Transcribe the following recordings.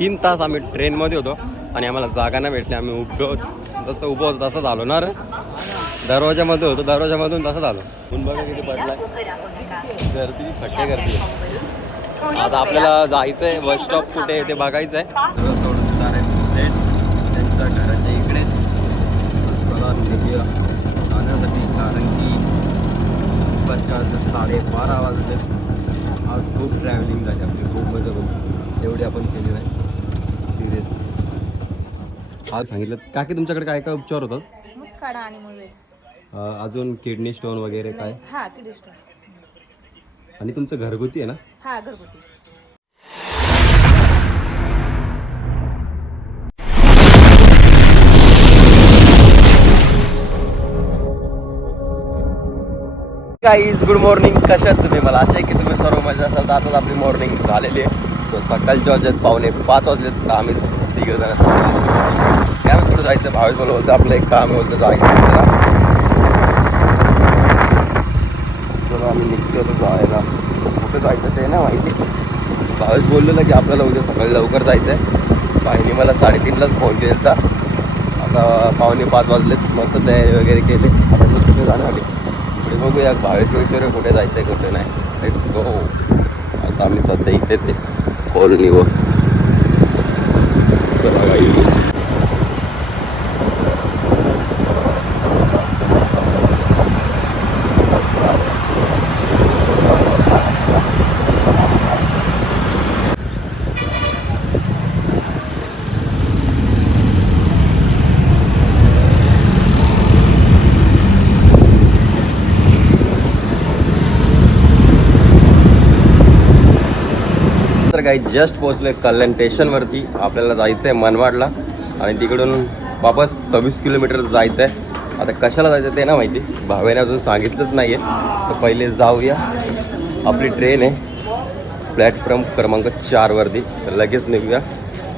3 तास आम्ही ट्रेनमध्ये होतो आणि आम्हाला जागा नाही भेटली. आम्ही जसं उभं होतं तसंच आलो ना रे. दरवाजामध्ये होतो, दरवाजामधून तसंच आलो. ऊन बघा किती पडलाय, गर्दी फट्टे गर्दी. आता आपल्याला जायचं आहे बस स्टॉप कुठे ते बघायचं आहे. त्यांच्या घराच्या इकडेच चला निघूया जाण्यासाठी, कारण की 12:30 वाजले. आज खूप ट्रॅव्हलिंग झाली आपली, खूप मजा करू एवढी आपण केली नाही सिरियस. आज सांगितलं काकी तुमच्याकडे काय काय उपचार होतात? मुतखडा आणि मुळवेल, अजून किडनी स्टोन वगैरे काय? हा किडनी स्टोन. आणि तुमचं घरगुती आहे ना? हा घरगुती. Guys good morning. कशात तुम्ही? मला असं आहे की तुम्ही सर्व मजा असाल. तर आताच आपली मॉर्निंग झालेली आहे. सो सकाळच्या वाजत 4:45 वाजलेत. तर आम्ही 3 जण काय कुठं जायचं? भावेश बोलत होतं आपलं एक काम होतं जायचं आपल्याला. चलो आम्ही निघतो होतो जायला. कुठं जायचं ते नाही माहिती. भावेश बोललेलं की आपल्याला उद्या सकाळी लवकर जायचं आहे. पाहिजे मला 3:30लाच फोन केला. आता 4:45 वाजलेत. मस्त तयारी वगैरे केली. आता कुठे जाण्यासाठी बघूया. भावेश विचार कुठे जायचं आहे कुठे नाही. Let's go. आता आम्ही सध्या इथेच आहे कॉलनीवर. तर काही जस्ट पोहोचले कल्याण स्टेशनवरती. आपल्याला जायचं आहे मनमाडला आणि तिकडून वापस 26 किलोमीटर जायचं आहे. आता कशाला जायचं ते ना माहिती, भावेने अजून सांगितलंच नाही आहे. तर पहिले जाऊया. आपली ट्रेन आहे प्लॅटफॉर्म क्रमांक 4वरती. तर लगेच निघूया.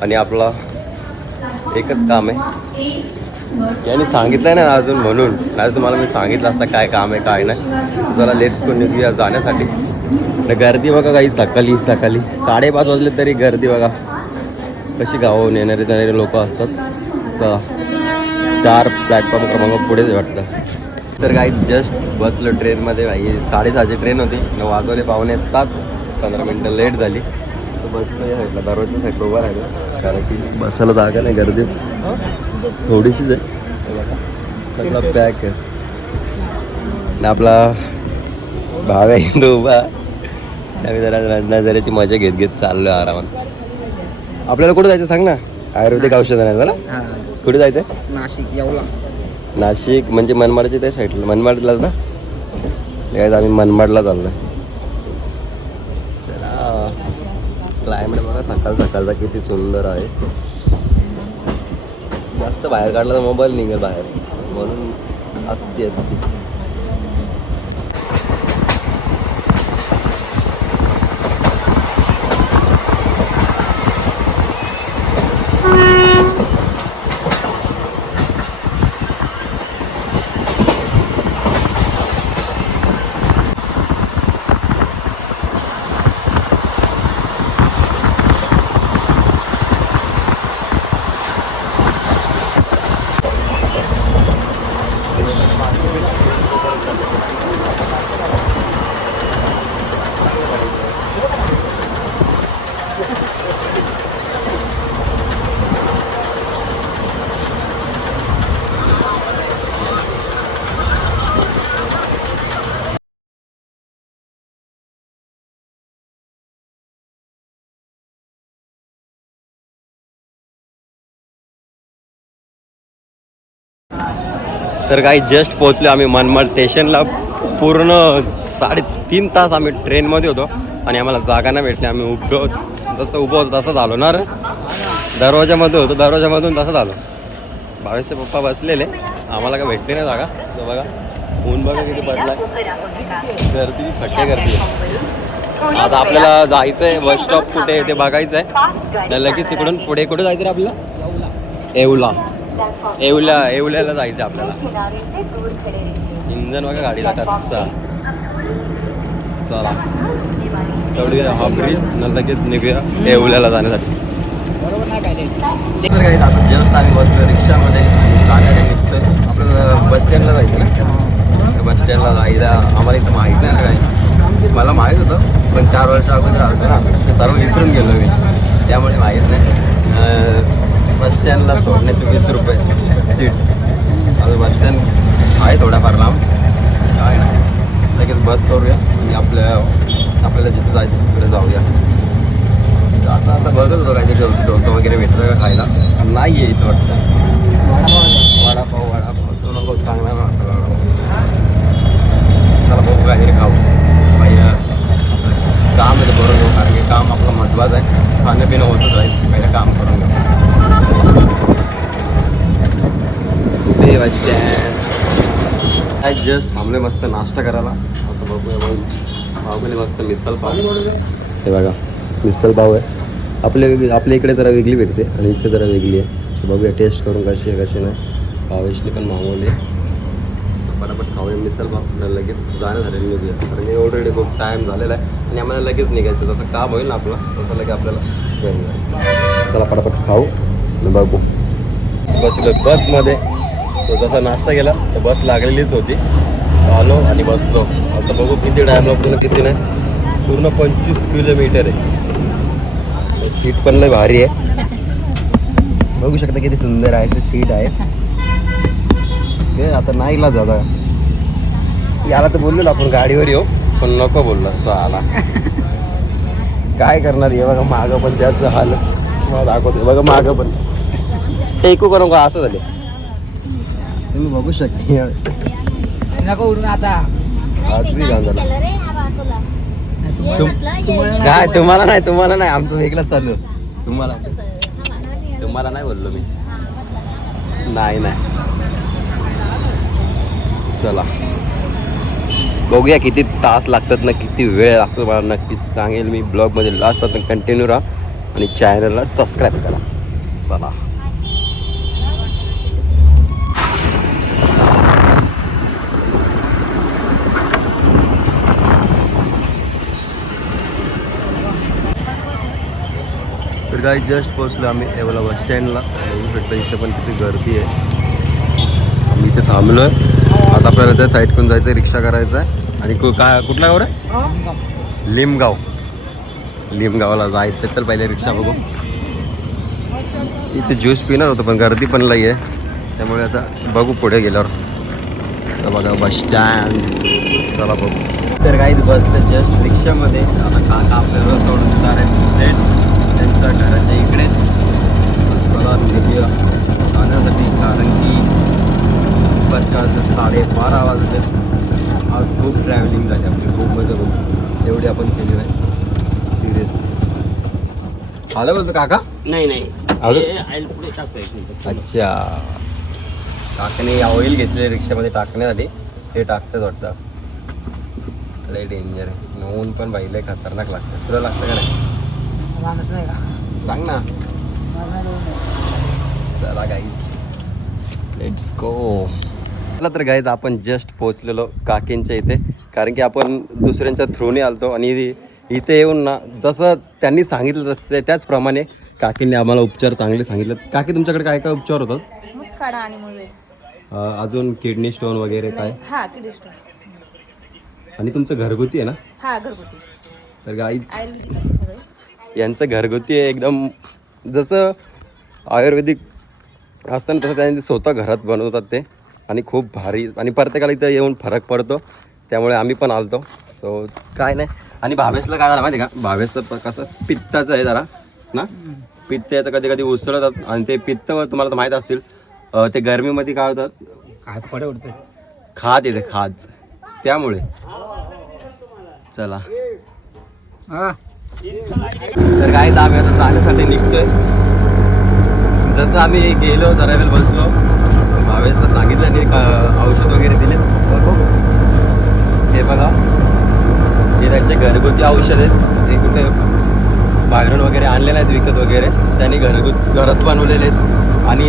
आणि आपला एकच काम आहे, याने सांगितलं आहे ना अजून, म्हणून नाही तुम्हाला मी सांगितलं असतं काय काम आहे काय नाही. जरा लेट्स करून निघूया जाण्यासाठी. गर्दी बघा काही सकाळी 5:30 वाजले तरी गर्दी बघा कशी. गावाहून येणारे जाणारे लोक असतात. 4 प्लॅटफॉर्म क्रमांक पुढेच वाटतं. तर काही जस्ट बसलं ट्रेनमध्ये. भाई 6:30ची ट्रेन होती. 9 वाजवले, 6:45, 15 मिनटं लेट झाली. तर बसलो या साईडला, दरवाजा साईडला उभा राहिलो, कारण की बसायला जागा नाही, गर्दी थोडीशीच आहे. सगळं पॅक आहे. आणि आपला भाव आहे तो उभा. आम्ही जरा नजरेची मजा घेत चाललो आरामात. आपल्याला कुठे जायचं सांग ना? आयुर्वेदिक औषध नाही ना? कुठे जायचं? नाशिक, येवला. नाशिक म्हणजे मनमाडच्या त्या साईडला, मनमाडलाच ना? काय आम्ही मनमाडला चाललोय. चला. क्लायमेट बघा सकाळचा किती सुंदर आहे. जास्त बाहेर काढला तर मोबाईल निघेल बाहेर, म्हणून असती. तर काही जस्ट पोहोचले आम्ही मनमाड स्टेशनला. पूर्ण 3.5 तास आम्ही ट्रेनमध्ये होतो आणि आम्हाला जागा नाही भेटली. आम्ही जसं उभं होतं तसंच आलो ना रे. दरवाजामध्ये होतो, दरवाजामधून तसंच आलो. भावेशचे पप्पा बसलेले, आम्हाला काय भेटली नाही जागा. असं बघा ऊन बघा किती पडलाय, गर्दी फट्टे गर्दी. आता आपल्याला जायचं आहे बस स्टॉप कुठे ते बघायचं आहे. लगेच तिकडून पुढे कुठे जायचं रे आपल्याला? येवल्याला जायचं आपल्याला. इंजन बघा गाडीला कसा. चला तेवढी हाफरी लगेच निघूया येवल्याला जाण्यासाठी. तर काही आता जस्ट आम्ही बसलो रिक्षामध्ये आणि जाण्याने निघतोय आपल्याला बस स्टँडला जायचं ना. बस स्टँडला जायला आम्हाला इथं माहीत नाही ना काय. मला माहीत होतं पण 4 वर्ष अगोदर आलो ना ते सर्व विसरून गेलो मी त्यामुळे माहीत नाही. बस स्टँडला सोडण्याचे 20 रुपये सीट. आता बस स्टँड आहे थोडाफार लांब काय नाही लगेच बस करूया आणि आपल्याला जिथं जायचं तिकडे जाऊया. आता बघत होतो काहीतरी डोसा वगैरे भेटतं का खायला नाही आहे इथं वाटतं. वडापाव तो नको चांगला ना वडापाव. चला बघू काहीतरी खाऊ बाई. काम आहे बरोबर घेऊ कारण की काम आपलं महत्त्वाचं आहे. खाणं पिणं होतच राहील पहिलं काम करून घेऊ. कुठे बस स्टँड काय जस्ट थांबले मस्त नाश्ता करायला. आता बघूया मग बाहुबली मस्त मिसल पाव. हे बघा मिसल पाव आहे. आपल्या इकडे जरा वेगळी भेटते आणि इथे जरा वेगळी आहे. सो बघूया टेस्ट करून कशी आहे कशी नाही. भावेशने पण मागवले. पटापट खाऊया मिसल पाव लगेच जाणं झालेलं निघूया कारण की ऑलरेडी खूप टाईम झालेला आहे आणि आम्हाला लगेच निघायचं. जसं काम होईल ना आपलं तसं लगेच आपल्याला घेऊन जायचं. चला पटापट खाऊ आणि बघू. बसलो बसमध्ये. सो जसा नाश्ता केला तर बस लागलेलीच होती. आलो आणि बसलो. आता बघू किती टाईम लागतो किती नाही. पूर्ण 25 किलोमीटर आहे. सीट पण लय भारी आहे. बघू शकता किती सुंदर आहे सीट आहे. आता नाही इलाज झाला याला तर बोललो आपण गाडीवर येऊ पण नको बोललो असं आला. काय करणार हे बघा मागं पण त्याचं हाल मला दाखवतो. बघा मागं पण टेकू करू का असं झाले तुम्ही बघू शकते. नको उडून आता. आज बी घाण झाला. काय तुम्हाला नाही आमचं वेगळंच चालू. तुम्हाला नाही बोललो मी. नाही चला बघूया किती तास लागतात ना किती वेळ लागतो मला नक्कीच सांगेल मी ब्लॉगमध्ये लास्टपर्यंत कंटिन्यू राहा आणि चॅनलला सबस्क्राईब करा. चला तर काही जस्ट पोहोचलो आम्ही येवला बस स्टँडला. भेटतं इथे पण किती गर्दी आहे. आम्ही इथे थांबलो आहे. आता आपल्याला त्या साईडकडून जायचं आहे रिक्षा करायचं आहे आणि कुठला गाव आहे लिमगावला जायचं. तर पहिले रिक्षा बघू. इथे ज्यूस पिणार होतं पण गर्दी पण लई आहे त्यामुळे आता बघू पुढे गेल्यावर. आता बघा बस स्टँड. चला बघू. तर काहीच बसलं जस्ट रिक्षामध्ये. आता काका आपल्याला सोडून देणार आहे त्यांच्या घराच्या इकडेच. चला निघूया जाण्यासाठी कारण की 12:30 वाजले. आज खूप ट्रॅव्हलिंग झाली आपली खूप मजा होती एवढी आपण केली नाही सिरियस. आलं बोलतो काका नाही अच्छा काकाने ऑइल घेतले रिक्षामध्ये टाकण्यासाठी ते टाकतंच वाटतं. लय डेंजर आहे. ऊन पण बाईला खतरनाक लागतं. तुला लागतं का नाही सांग ना. चला गाईज लेट्स गो. चला तर गाईज आपण जस्ट पोहोचलेलो काकींच्या इथे कारण की आपण दुसऱ्यांच्या थ्रूने आलतो आणि इथे येऊन ना जसं त्यांनी सांगितलं तसं त्याचप्रमाणे काकींनी आम्हाला उपचार चांगले सांगितले. काकी तुमच्याकडे काय काय उपचार होतात? मुतखडा आणि मुळवे. अजून किडनी स्टोन वगैरे काय? हा किडनी स्टोन. आणि तुमचं घरगुती आहे ना? हा घरगुती. तर गाईज आयुर्वेदिक सगळे यांचं घरगुती आहे एकदम जसं आयुर्वेदिक असतं ना तसं त्यांनी स्वतः घरात बनवतात ते आणि खूप भारी आणि प्रत्येकाला इथं येऊन फरक पडतो त्यामुळे आम्ही पण आलतो. सो काय नाही. आणि भावेशला काय झालं माहिती आहे का भावेशचं कसं पित्ताचं आहे जरा ना. पित्त याचं कधी कधी उसळतात आणि ते पित्त तुम्हाला तर माहीत असतील ते गरमीमध्ये काय होतात काय फडे उडते खाज येते खाज त्यामुळे. चला तर काय आम्ही आता जाण्यासाठी निघतोय. जसं आम्ही गेलो जरा वेळ बसलो भावेशला सांगितलं आणि औषध वगैरे दिले. हे बघा हे त्यांचे घरगुती औषध आहेत. हे कुठे बाहेरून वगैरे आणलेले आहेत विकत वगैरे. त्यांनी घरात बनवलेले आहेत आणि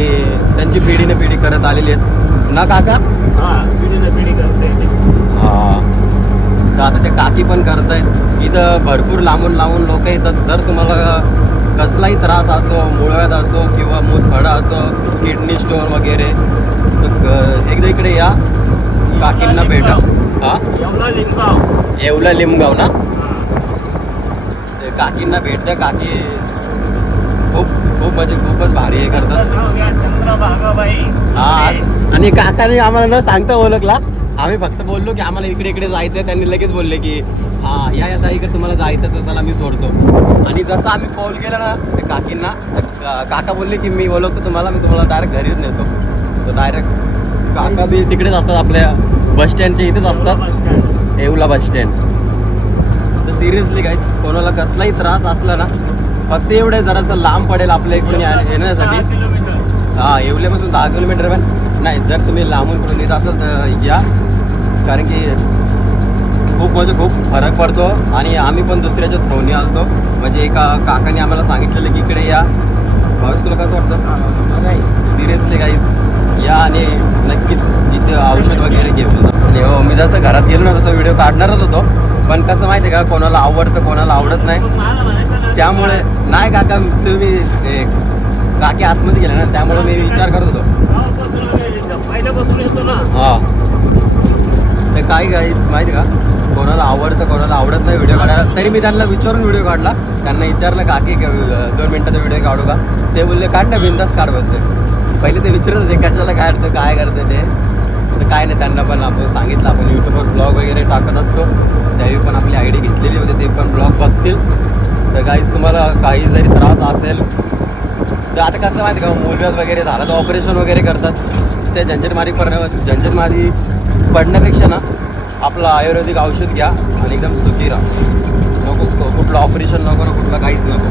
त्यांची पिढीने पिढी करत आलेली आहेत ना काका. पिढी करते. हां तर आता ते काकी पण करतायत. इथं भरपूर लांबून लोक येतात. जर तुम्हाला कसलाही त्रास असो, मुळव्याध असो किंवा मूतखडा असो, किडनी स्टोन वगैरे, तर एकदा इकडे या, काकींना भेटा. हा, येवला लिंबगाव. येवला लिंबगाव ना. ते काकींना भेट द्या. काकी खूप खूप म्हणजे खूपच भारी हे करतात. नाव घ्या चंद्रभागाबाई. हा, आणि काकाने आम्हाला न सांगता ओळखला. आम्ही फक्त बोललो की आम्हाला इकडे इकडे जायचं आहे. त्यांनी लगेच बोलले की हा या या इकडे तुम्हाला जायचं तर चला मी सोडतो. आणि जसं आम्ही कॉल केला ना त्या काकींना, तर काका बोलले की मी ओळखतो तुम्हाला, मी तुम्हाला डायरेक्ट घरीच नेतो. सो डायरेक्ट काका बी तिकडेच असतात, आपल्या बस स्टँडच्या इथेच असतात, येवला बस स्टँड. तर सिरियसली गाईच, कोणाला कसलाही त्रास असला ना, फक्त एवढं जरासं लांब पडेल आपल्या इकडून येण्यासाठी. 10 किलोमीटर. हा, येवल्यापासून 10 किलोमीटर पण नाही. जर तुम्ही लांबून कुठून येत असाल तर या, कारण की खूप म्हणजे खूप फरक पडतो. आणि आम्ही पण दुसऱ्याच्या थ्रोनी आलतो. म्हणजे एका काकाने आम्हाला सांगितलेलं की इकडे या. भावेश तुला कसं वाटतं? सिरियसली काहीच या आणि नक्कीच इथे औषध वगैरे घेऊन जा. आणि हो, मी जसं घरात गेलो ना तसं व्हिडिओ काढणारच होतो, पण कसं माहिती आहे का, कोणाला आवडतं कोणाला आवडत नाही. मला म्हणायचं ना, त्यामुळे नाही काका, तुम्ही काकी आतमध्ये गेले ना, त्यामुळे मी विचार करत होतो. गावापासून गेले, पहिल्यापासून येतो ना. हा, ते काय माहिती का, कोणाला आवडतं कोणाला आवडत नाही व्हिडिओ काढायला. तरी मी त्यांना विचारून व्हिडिओ काढला. त्यांना विचारलं काकी 2 मिनिटाचा व्हिडिओ काढू का? ते बोलले काढ ना, बिंदास काढ बोलते. पहिले ते विचारत होते कशाला काढतं काय करतं ते. तर काय नाही, त्यांना पण आपण सांगितलं आपण यूट्यूबवर ब्लॉग वगैरे टाकत असतो. त्यावेळी पण आपली आय डी घेतलेली होती, ते पण ब्लॉग बघतील. तर काहीच तुम्हाला काही जरी त्रास असेल तर आता कसं माहिती का, मूलव्याध वगैरे झालं तर ऑपरेशन वगैरे करतात. ते झंझटमारी पडण्यापेक्षा ना आपलं आयुर्वेदिक औषध घ्या आणि एकदम सुखी राहा. नको कुठलं ऑपरेशन नको ना, कुठलं काहीच नको.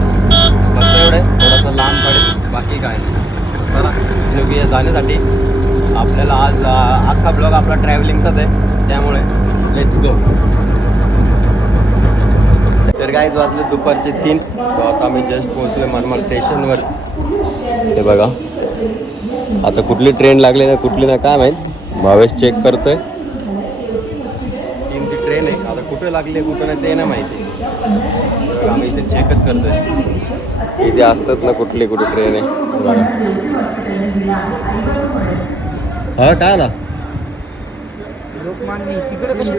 फक्त एवढे थोडंसं लांब पडेल, बाकी काय नाही. चला निघूया जाण्यासाठी. आपल्याला आज अख्खा ब्लॉग आपला ट्रॅव्हलिंगचाच आहे, त्यामुळे लेट्स गो. तर गाईज वाजले दुपारचे 3. सो आता आम्ही जस्ट पोहोचलो मनमाड स्टेशनवर. ते बघा आता कुठली ट्रेन लागली ना कुठली ना काय माहीत. भावेश चेक करतोय. 3 ची ट्रेन आहे. आता कुठे लागली कुठं नाही ते नाही माहिती. आम्ही इथे चेकच करतोय. इथे असतात ना कुठली कुठे ट्रेन आहे. हा काय आला लोकमान्य तिकडे कशी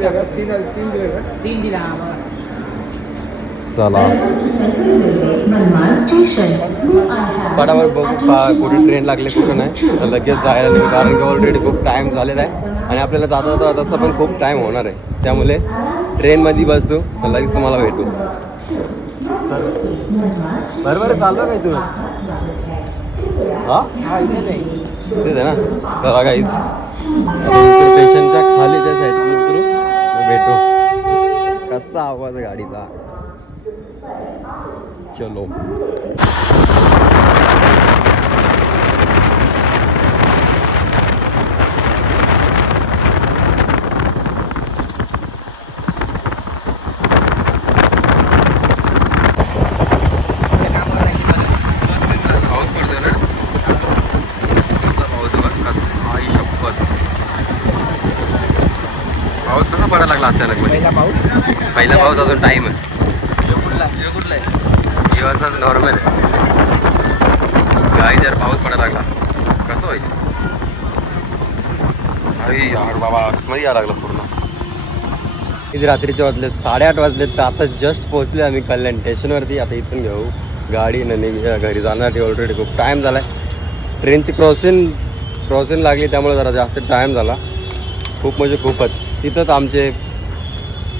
तीन दिला आम्हाला. चला फटाफट बघू कुठे ट्रेन लागली कुठं नाही, तर लगेच जायला नाही. कारण की ऑलरेडी खूप टाईम झालेला आहे आणि आपल्याला जाता जाता तसं पण खूप टाईम होणार आहे. त्यामुळे ट्रेनमध्ये बसू लगेच तुम्हाला भेटू. बरोबर चाललं काय तू? हा तेच आहे ना. चला काहीच स्टेशनच्या खाली त्या साईडला उतरू, भेटू. कसा आवाज आहे गाडीचा. चलो पाऊस कसा पडायला लागला अचानक मध्ये? पहिला पाऊस अजून टाइम आहे. कुठला आहे दिवसाच नॉर्मल आहे. काय जर पाऊस पडायला लागला कसं होईल? अरे यार बाबा मध्ये यायला लागलं पूर्ण. किती रात्रीचे वाजलेत? 8:30 वाजलेत. तर आता जस्ट पोहोचले आम्ही कल्याण स्टेशनवरती. आता इथून घेऊ गाडी आणि घरी जाण्यासाठी. ऑलरेडी खूप टाईम झाला आहे. ट्रेनची क्रॉसिंग लागली त्यामुळे जरा जास्त टाईम झाला. खूप म्हणजे खूपच. तिथंच आमचे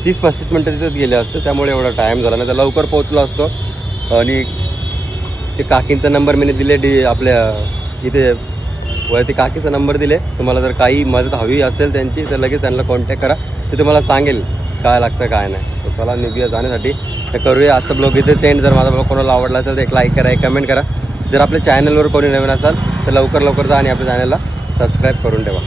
30-35 मिनटं तिथंच गेले असते, त्यामुळे एवढा टाईम झाला. नाही तर लवकर पोहोचलो असतो. आणि ते काकींचा नंबर मी दिले आपल्या इथे वरती काकीचा नंबर दिले. तुम्हाला जर काही मदत हवी असेल त्यांची तर लगेच त्यांना कॉन्टॅक्ट करा. ते तुम्हाला सांगेल काय लागतं काय नाही. तर चला निघूया जाण्यासाठी. तर करूया आजचा ब्लॉग इथेच एंड. जर माझा ब्लॉग कोणाला आवडला असेल तर एक लाईक करा, एक कमेंट करा. जर आपल्या चॅनलवर कोणी नवीन असाल तर लवकर जा आणि आपल्या चॅनलला सबस्क्राईब करून ठेवा.